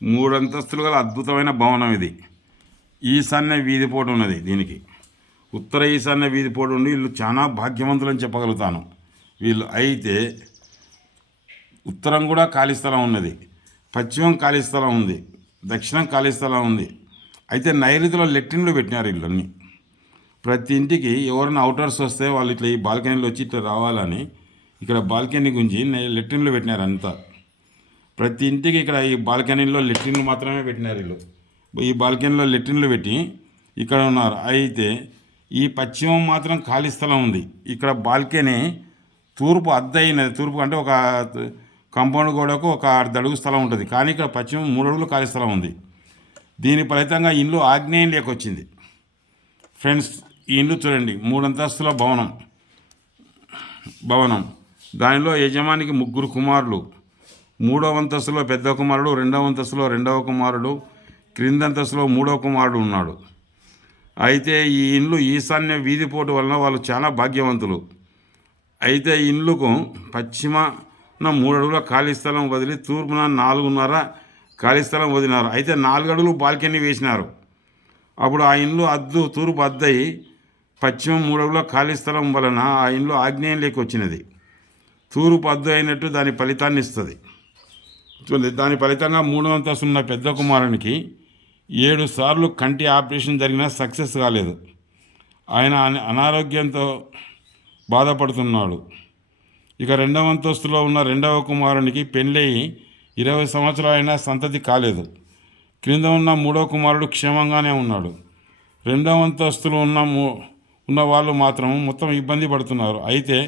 3 అంతస్తులు గల అద్భుతమైన భవనం ఇది. ఈశాన్య వీధి పోటు ఉన్నది. దీనికి ఉత్తర ఈశాన్య వీధి పోటు ఉండి వీళ్ళు చాలా భాగ్యవంతులని చెప్పగలుగుతాను. వీళ్ళు అయితే ఉత్తరం కూడా ఖాళీ స్థలం ఉన్నది, పశ్చిమం ఖాళీ స్థలం ఉంది, దక్షిణం ఖాళీ స్థలం ఉంది. అయితే నైరుతిలో లెట్రిన్లు పెట్టినారు వీళ్ళన్నీ. ప్రతి ఇంటికి ఎవరైనా అవుటర్స్ వస్తే వాళ్ళు ఇట్లా ఈ బాల్కనీలో వచ్చి ఇట్లా రావాలని ఇక్కడ బాల్కనీ గురించి లెట్రిన్లు పెట్టినారు అంతా. ప్రతి ఇంటికి ఇక్కడ ఈ బాల్కనీలో లెట్రిన్లు మాత్రమే పెట్టినారు వీళ్ళు. ఈ బాల్కనీలో లెట్రిన్లు పెట్టి ఇక్కడ ఉన్నారు. అయితే ఈ పశ్చిమం మాత్రం ఖాళీ స్థలం ఉంది. ఇక్కడ బాల్కనీ తూర్పు అద్దె అయినది. తూర్పు అంటే ఒక కాంపౌండ్ గోడకు ఒక 6 అడుగు స్థలం ఉంటుంది, కానీ ఇక్కడ పశ్చిమం 3 అడుగులు ఖాళీ స్థలం ఉంది. దీని ఫలితంగా ఇల్లు ఆగ్నేయం లేకొచ్చింది. ఫ్రెండ్స్, ఈ ఇల్లు చూడండి, 3 అంతస్తుల భవనం. దానిలో యజమానికి 3 కుమారులు. 3వ అంతస్తులో పెద్ద కుమారుడు, 2వ అంతస్తులో 2వ కుమారుడు, క్రింద అంతస్తులో 3వ కుమారుడు ఉన్నాడు. అయితే ఈ ఇల్లు ఈశాన్య వీధిపోటు వలన వాళ్ళు చాలా భాగ్యవంతులు. అయితే ఈ ఇల్లుకు పశ్చిమన 3 అడుగుల ఖాళీ స్థలం వదిలి తూర్పున 4.5 ఖాళీ స్థలం వదిలినారు. అయితే 4 అడుగులు బాల్కనీ వేసినారు. అప్పుడు ఆ ఇండ్లు తూర్పు అద్దయి పశ్చిమం 3 అడుగుల ఖాళీ స్థలం వలన ఆ ఇండ్లు ఆగ్నేయంలోకి వచ్చినది. తూర్పు అద్దు అయినట్టు దాని ఫలితాన్ని ఇస్తుంది. చూడండి, దాని ఫలితంగా 3వ అంతస్తు ఉన్న పెద్ద కుమారునికి 7 సార్లు కంటి ఆపరేషన్ జరిగినా సక్సెస్ కాలేదు. ఆయన అనారోగ్యంతో బాధపడుతున్నాడు. ఇక 2వ అంతస్తులో ఉన్న 2వ కుమారునికి పెళ్ళయి 20 సంవత్సరాలైనా సంతతి కాలేదు. క్రింద ఉన్న 3వ కుమారుడు క్షేమంగానే ఉన్నాడు. 2వ అంతస్తులో ఉన్న వాళ్ళు మాత్రం మొత్తం ఇబ్బంది పడుతున్నారు. అయితే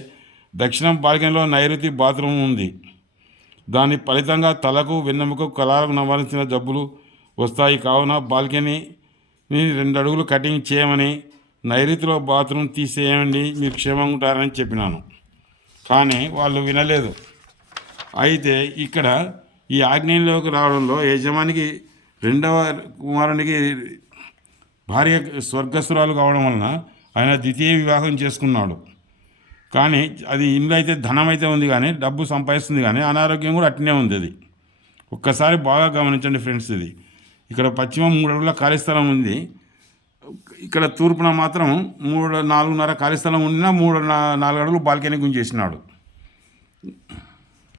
దక్షిణం బాల్కనీలో నైరుతి బాత్రూమ్ ఉంది. దాని ఫలితంగా తలకు, వెన్నెముకకు, కలాలకు నివారించిన జబ్బులు వస్తాయి. కావున బాల్కనీని 2 అడుగులు కటింగ్ చేయమని, నైరుతిలో బాత్రూమ్ తీసేయండి, మీరు క్షేమంగా ఉంటారని చెప్పినాను. కానీ వాళ్ళు వినలేదు. అయితే ఇక్కడ ఈ ఆగ్నేయంలోకి రావడంలో యజమానికి 2వ కుమారునికి భార్య స్వర్గస్థురాలు కావడం వలన ఆయన ద్వితీయ వివాహం చేసుకున్నాడు. కానీ అది ఇల్లు అయితే ధనం అయితే ఉంది, కానీ డబ్బు సంపాదిస్తుంది, కానీ అనారోగ్యం కూడా అట్నే ఉంది. అది ఒక్కసారి బాగా గమనించండి ఫ్రెండ్స్. ఇది ఇక్కడ పశ్చిమం 3 అడుగుల ఖాళీ స్థలం ఉంది. ఇక్కడ తూర్పున మాత్రం 4.5 ఖాళీ స్థలం ఉండినా 4 అడుగులు బాల్కనీ గుంజేసినాడు.